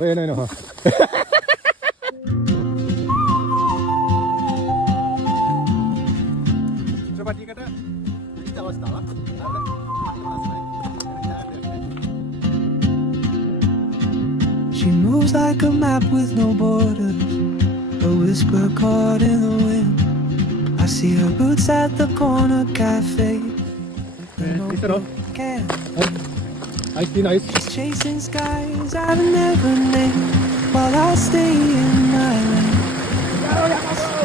ඔය එනවා. චිත්‍රපටයකට ඉච්ච අවස්ථාවක්. She moves like a map with no borders, a whisper caught in the wind. I see her boots at the corner cafe. I see nice. She's chasing skies I've never named while I stay in my lane.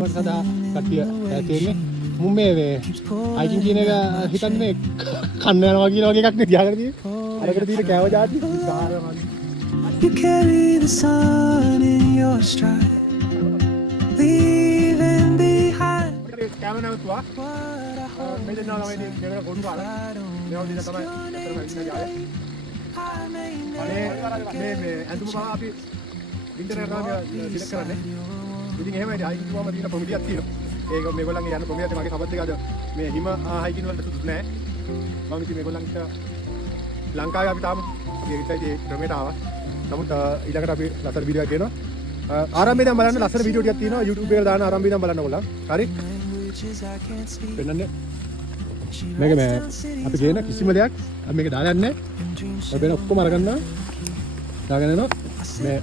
මන්සදා කට්ටිය තේරෙන්නේ මුම් මේ අයිකින් කියන එක හිතන්නේ කන්න යනවා කියන වගේ එකක් නේ තියාගෙන තියෙන්නේ. අරකට තියෙන කෑව જાති You carry the sun in your stride, leaving behind කෑම නැවතුවා. what I hope මේ දෙන්නා ළමයි දෙක ගොනු කාලා. මේවා දින තමයි අතරම ඉන්න යාලේ. I may මේ ඇඳුම පවා අපි වින්ටර් එකට සිලෙක්ට් කරන්නේ. ඉතින් එහෙමයි හයිකින් ගුවම තියෙන ප්‍රොමිඩියක් තියෙනවා. ඒක මේගොල්ලන්ගේ යන ප්‍රොමිඩියත් මගේ සබත් එක අද මේ හිම හයිකින් වලට සුදුසු නෑ. මම ඉතින් මේගොල්ලන්ට ලංකාවේ අපි තාම මේ ඉතින් ඒ ක්‍රමයට ආවා. නමුත් ඊළඟට අපි ලතර වීඩියෝ එකක් ගේනවා. ආරම්භයේ දැන් බලන්න ලස්සන වීඩියෝ ටිකක් තියෙනවා YouTube එකට දාන ආරම්භයේ දැන් බලන්න ඕගොල්ලන්. හරි? වෙනන්නේ මේක මේ අපි කියන කිසිම දෙයක් අපි මේක දාලා නැහැ. අපි වෙන ඔක්කොම අරගන්නවා. දාගෙන යනවා. මේ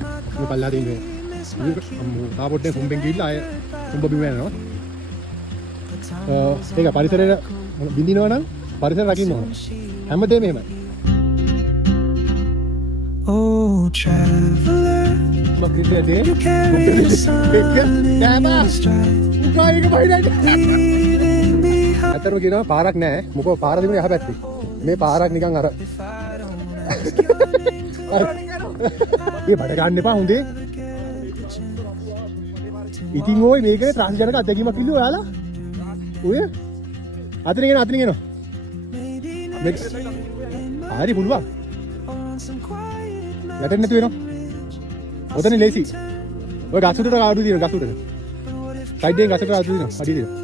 පල්ලා තියෙන්නේ. තාපොට්ටේ හොම්බෙන් ගිහිල්ලා ආය හොම්බ බිම යනවා. ඒක පරිසරයේ බින්දිනවා නම් පරිසර රකින්න ඕන. හැමදේම එහෙමයි. Oh, traveler, මක්කිටේ you carry the sun in your stride, උකායක බයිඩයි. leaving behind අතරම කියනවා පාරක් නැහැ. මොකෝ පාර තිබුණේ යහ පැත්තේ. මේ පාරක් නිකන් අර if I don't ask your name to ඒ බඩ ගන්න එපා හොඳේ. ඉතින් ඕයි මේකේ ත්‍රාසජනක අත්දැකීමක් ඉල්ලුවා ඔයාලා. ඔය අතන එනවා. maybe හරි පුළුවන්. on some quiet night. යටෙන් නැතු වෙනවා. ඔතන ලේසි. ඔය ගස් උඩට ආඩු දිනවා ගස් උඩට. සයිඩ් එකෙන් ගසට ආඩු දිනවා. අඩිය දිනවා.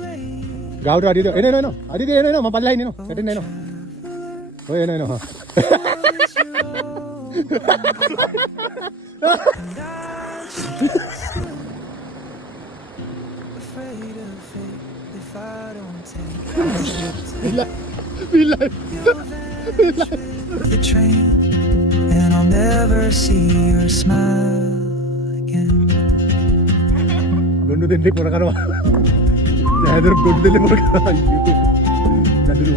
ගාවට අඩිය දිනවා. එනවා. අඩිය දිනවා එනවා. මම පල්ලෙහා ඉන්නවා. යටෙන් එනවා. ඔය එනවා. Afraid of fate if I don't take the train, and I'll never see your smile again. ගොන්නු දෙන්නෙක් මොන කරනවා. නෑදර ගොන්නු දෙන්නෙක් මොන කරනවා. නදුරු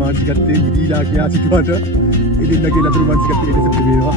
මානසිකත්වයේ විදීලා කියා සිටුවට ඉතින් නැගේ නදුරු මානසිකත්වයේ ඉඳලා තිබේවා.